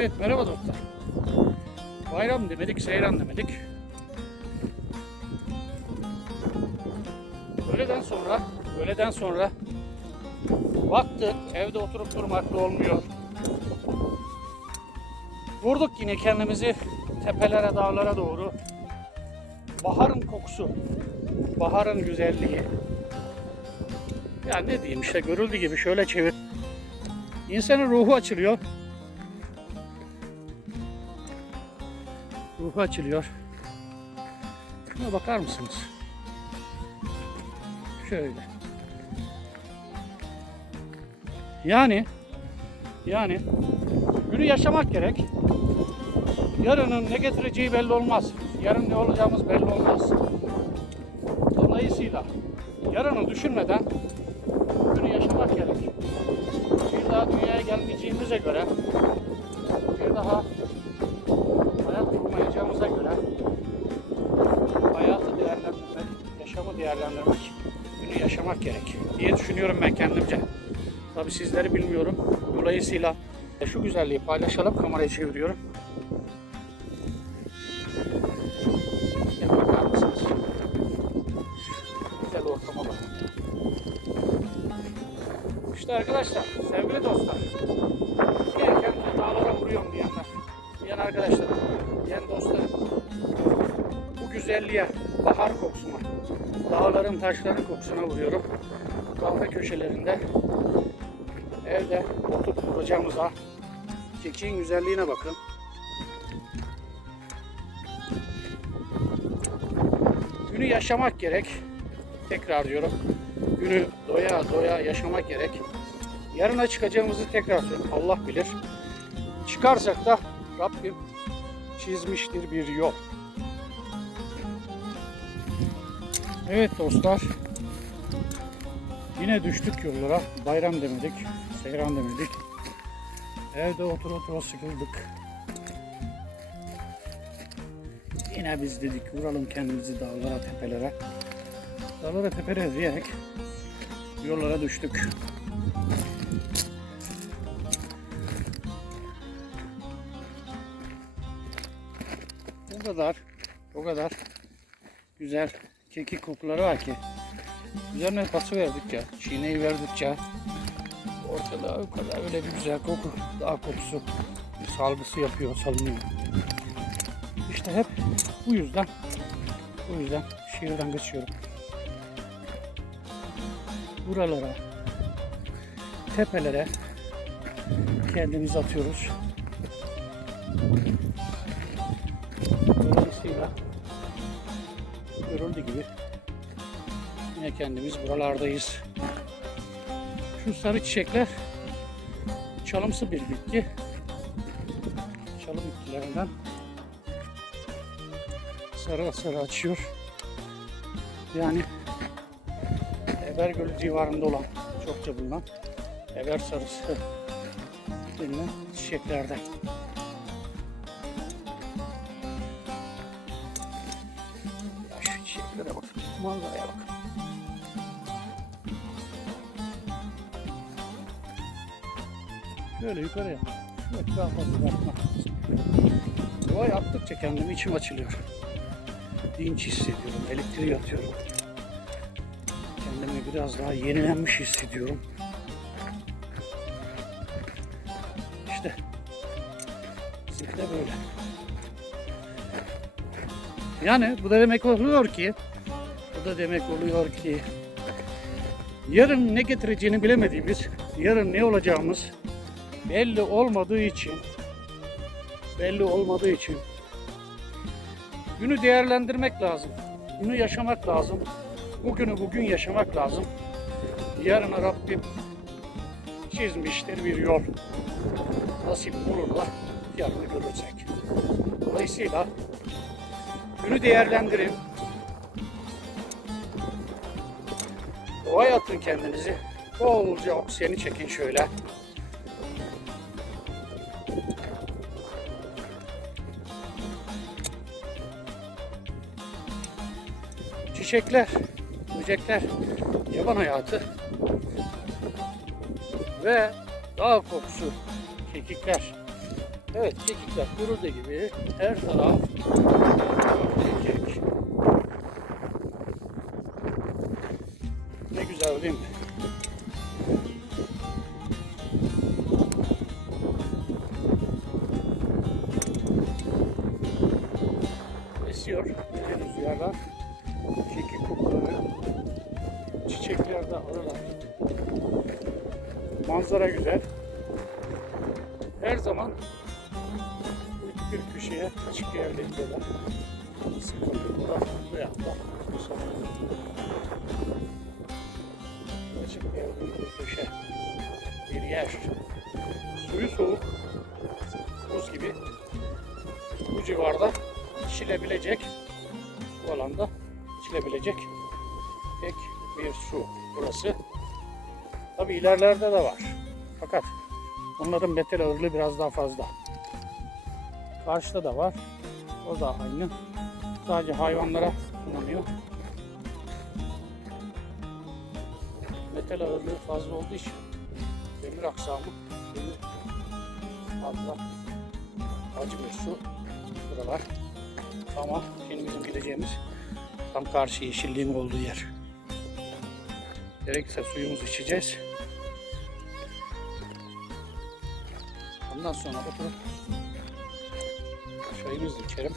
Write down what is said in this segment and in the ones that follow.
Evet merhaba dostlar. Bayram demedik, seyran demedik. Öğleden sonra, öğleden sonra baktık evde oturup durmakla olmuyor. Vurduk yine kendimizi tepelere, dağlara doğru. Baharın kokusu, baharın güzelliği. Ya ne diyeyim işte görüldüğü gibi şöyle çevir. İnsanın ruhu açılıyor. Ruhu açılıyor. Şuna bakar mısınız? Şöyle. Yani yani günü yaşamak gerek. Yarının ne getireceği belli olmaz. Yarın ne olacağımız belli olmaz. Dolayısıyla yarını düşünmeden günü yaşamak gerek. Bir daha dünyaya gelmeyeceğimize göre bir daha kurmayacağımıza göre hayatı değerlendirmek, yaşamı değerlendirmek, günü yaşamak gerek diye düşünüyorum ben kendimce. Tabi sizleri bilmiyorum. Dolayısıyla şu güzelliği paylaşalım. Kamerayı çeviriyorum. Bakar mısınız? Güzel ortama. İşte arkadaşlar, sevgili dostlar. Gelirken de dağlara vuruyorum diyenler. Diyen arkadaşlar, 350'ye bahar kokusuna, dağların taşların kokusuna vuruyorum. Kahve köşelerinde evde oturup kuracağımıza kekiğin güzelliğine bakın. Günü yaşamak gerek. Tekrar diyorum. Günü doya doya yaşamak gerek. Yarına çıkacağımızı tekrar söylüyorum. Allah bilir. Çıkarsak da Rabbim çizmiştir bir yol. Evet dostlar. Yine düştük yollara. Bayram demedik. Seyran demedik. Evde otur otur sıkıldık. Yine biz dedik vuralım kendimizi dağlara tepelere. Dağlara tepelere diyerek yollara düştük. O kadar, o kadar güzel kekik kokuları var ki. Üzerine pası verdikçe, çiğneyi verdikçe ortada o kadar öyle bir güzel koku, dağ kokusu salgısı yapıyor, salınıyor. İşte hep bu yüzden, bu yüzden şehirden kaçıyorum. Buralara, tepelere kendimizi atıyoruz. Görüldüğü gibi yine kendimiz buralardayız. Şu sarı çiçekler çalımsı bir bitki. Çalım bitkilerinden sarı sarı açıyor. Yani Eber Gölü civarında olan çokça bulunan Eber sarısı denilen çiçeklerden. Çiçeklere bakın, manzaraya bakın. Şöyle yukarıya. Etrafa bir bakmak lazım. Doğa yaptıkça kendimi içim açılıyor. Dinç hissediyorum, elektriği atıyorum. Kendimi biraz daha yenilenmiş hissediyorum. İşte de böyle. Yani bu da demek oluyor ki da demek oluyor ki yarın ne getireceğini bilemediğimiz, yarın ne olacağımız belli olmadığı için belli olmadığı için günü değerlendirmek lazım. Günü yaşamak lazım. Bugünü bugün yaşamak lazım. Yarına Rabbim çizmiştir bir yol. Nasip olur da yarını görürsek. Dolayısıyla günü değerlendirin. Doğaya atın kendinizi. Bolca oksijeni çekin şöyle. Çiçekler, böcekler, yaban hayatı ve dağ kokusu, kekikler. Evet kekikler kuruldu gibi her taraf Mi? Esiyor rüzgarlar. Kekik kokuları. Çiçeklerde arılar. Manzara güzel. Her zaman bir, köşeye açık yerde gidiyorlar. Sıkıntı burada bu yanda. Bu bir köşe. Bir yer. Suyu soğuk. Buz gibi. Bu civarda içilebilecek bu alanda içilebilecek tek bir su burası. Tabi ilerlerde de var. Fakat onların metal ağırlığı biraz daha fazla. Karşıda da var. O da aynı. Sadece hayvanlara kullanıyor. Metal ağırlığı fazla olduğu için demir aksamı demir fazla acı bir su buralar. Ama şimdi bizim gideceğimiz tam karşı yeşilliğin olduğu yer. Gerekirse suyumuzu içeceğiz. Ondan sonra oturup çayımızı içerim.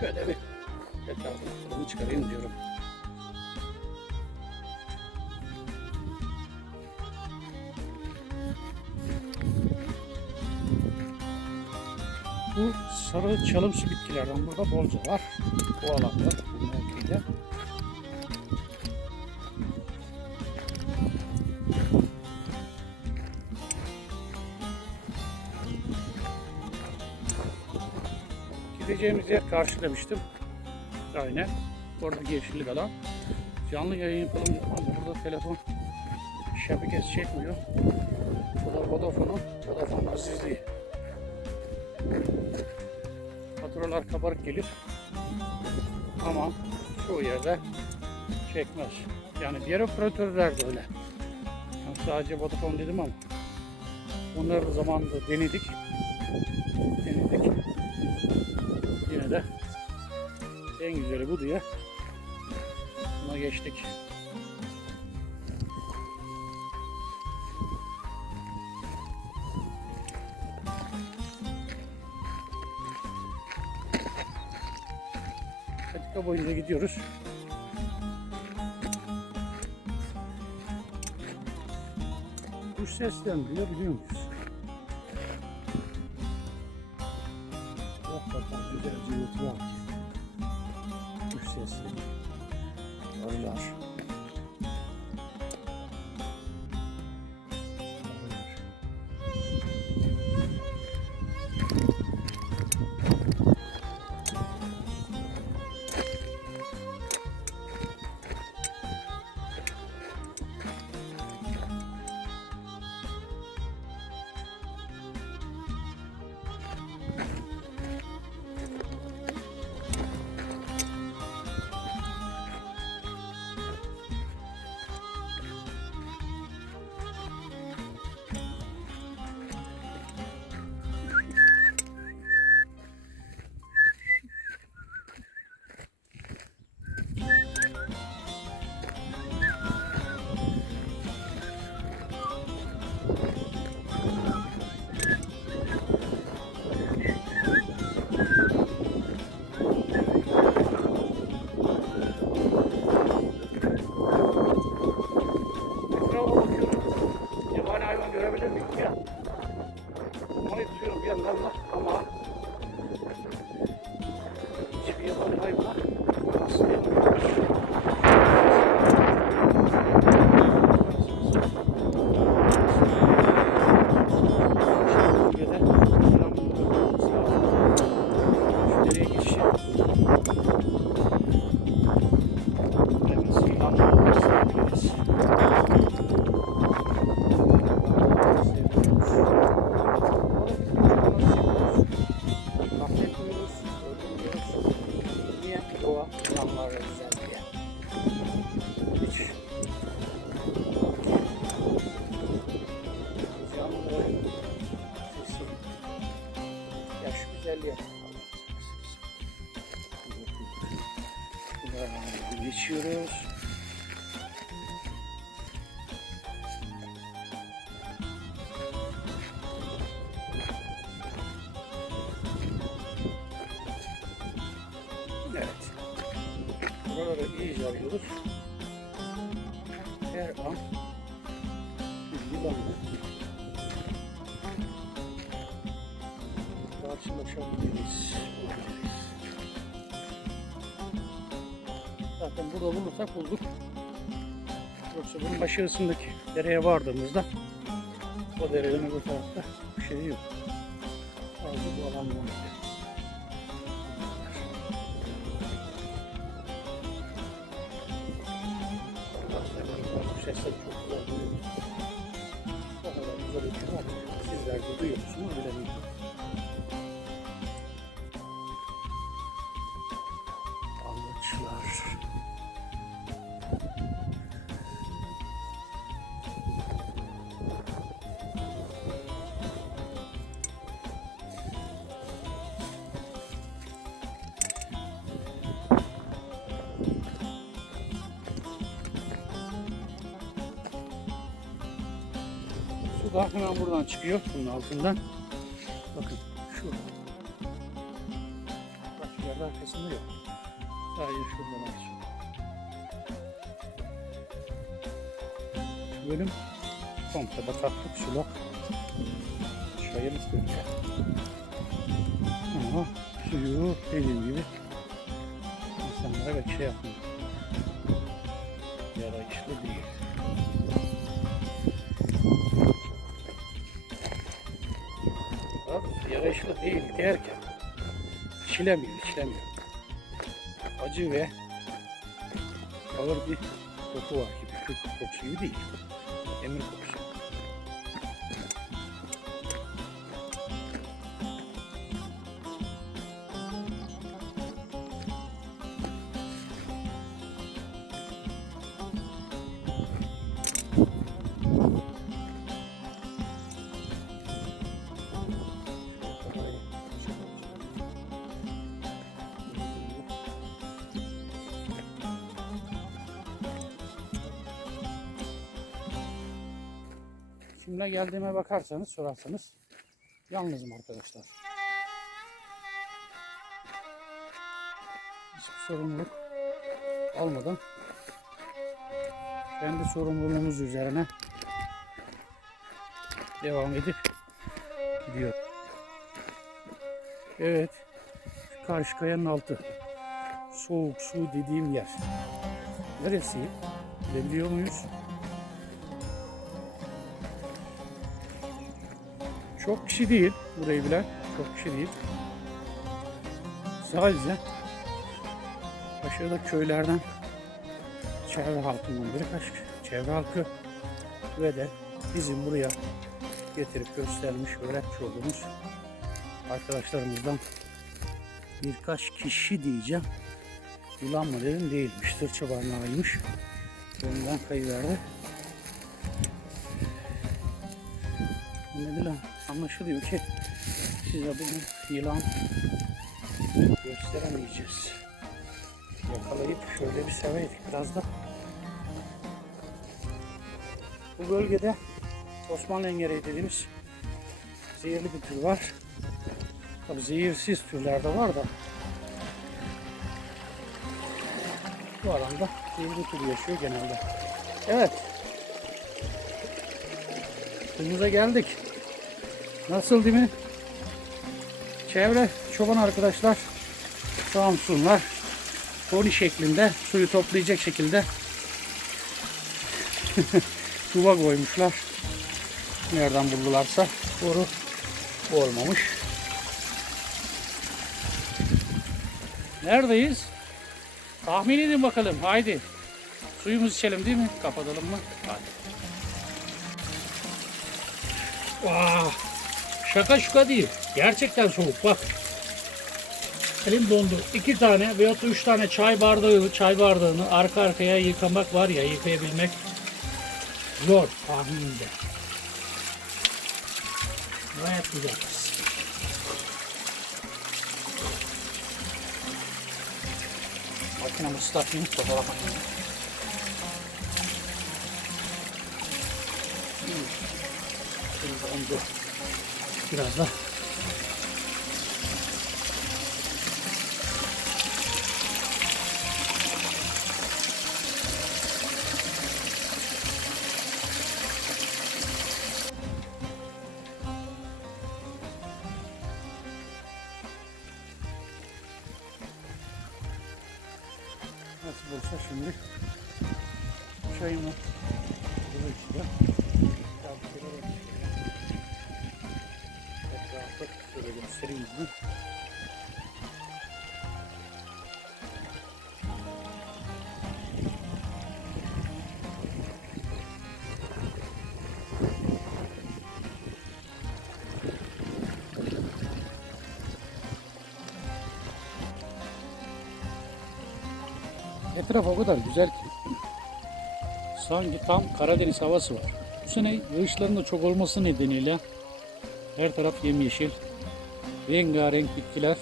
Şöyle bir etrafını çıkarayım diyorum. Sarı çalımsı bitkilerden burada bolca var. Bu alanda, bu mevkide. Gideceğimiz yer karşı demiştim. Aynen. Oradaki yeşillik alan. Canlı yayın yapalım burada telefon şebekesi çekmiyor. Bu da Vodafone'un Vodafone azizliği. Faturalar kabarık gelir. Ama çoğu yerde çekmez. Yani diğer operatörler de öyle. Yani sadece Vodafone dedim ama onları da zamanında denedik. Denedik. Yine de en güzeli bu diye buna geçtik. Patika boyunca gidiyoruz. Kuş seslerini duyabiliyor muyuz? Evet. Buraları iyice arıyoruz. Her an bir yılanla karşılaşabiliriz. Zaten burada bulursak bulduk. Yoksa bunun aşağısındaki dereye vardığımızda o derenin öbür tarafta bir şey yok. Sadece bu alan var. Da hemen buradan çıkıyor bunun altından. Bakın şurada. Başka yerde arkasında yok. Sadece şurada var. Şu bölüm komple bataklık sulak. Şayır üstünde. Ama suyu dediğim gibi insanlara pek şey yapmıyor. Yarayışlı değil. Yarayışlı değil derken içilemiyor, içilemiyor. Acı ve ağır bir koku var gibi. Kök kokusu gibi değil. Emir kokusu. Şimdi geldiğime bakarsanız sorarsanız yalnızım arkadaşlar. Hiçbir sorumluluk almadan kendi sorumluluğumuz üzerine devam edip gidiyor. Evet. Karşı kayanın altı. Soğuk su dediğim yer. Neresi? Bilebiliyor muyuz? Çok kişi değil burayı bilen. Çok kişi değil. Sadece aşağıda köylerden çevre halkından birkaç çevre halkı ve de bizim buraya getirip göstermiş öğretmiş olduğumuz arkadaşlarımızdan birkaç kişi diyeceğim. Yılan mı dedim değilmiş. Sırça barnağıymış. Önünden kayıverdi. Ne lan? Anlaşılıyor ki size bugün yılan gösteremeyeceğiz. Yakalayıp şöyle bir seveydik biraz da. Bu bölgede Osmanlı engereği dediğimiz zehirli bir tür var. Tabi zehirsiz türler de var da bu alanda zehirli tür yaşıyor genelde. Evet. Kızımıza geldik. Nasıl değil mi? Çevre çoban arkadaşlar sağ olsunlar. Koni şeklinde suyu toplayacak şekilde duva koymuşlar. Nereden buldularsa boru olmamış. Neredeyiz? Tahmin edin bakalım. Haydi. Suyumuzu içelim değil mi? Kapatalım mı? Hadi. Vah! Şaka şuka değil. Gerçekten soğuk bak. Elim dondu. İki tane veyahut da üç tane çay bardağı, çay bardağını arka arkaya yıkamak var ya yıkayabilmek zor tahminimde. Gayet güzel. Makinem ıslak yumurta falan. Şimdi onu da Etraf o kadar güzel ki. Sanki tam Karadeniz havası var. Bu sene yağışların da çok olması nedeniyle her taraf yemyeşil. Rengarenk bitkiler.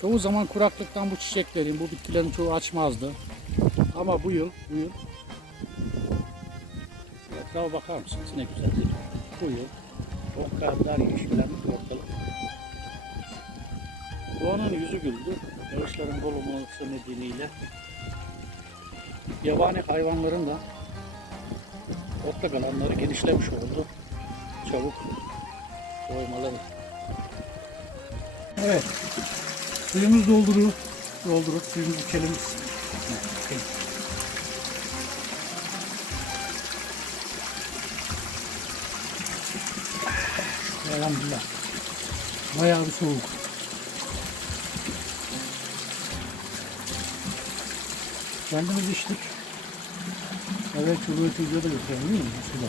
Çoğu zaman kuraklıktan bu çiçeklerin, bu bitkilerin çoğu açmazdı. Ama bu yıl, bu yıl etrafa bakar mısınız ne güzel değil? Bu yıl o kadar yeşillenmiş ortalık. Doğanın yüzü güldü. Yağışların bol olması nedeniyle yabani hayvanların da otlak alanları genişlemiş oldu. Çabuk doymaları. Evet. Suyumuz doldurur. Doldurur. Suyumuzu içelim. Elhamdülillah. Bayağı bir soğuk. Kendimiz içtik. Evet çoluğu çocuğa da götürelim değil mi? Şurada.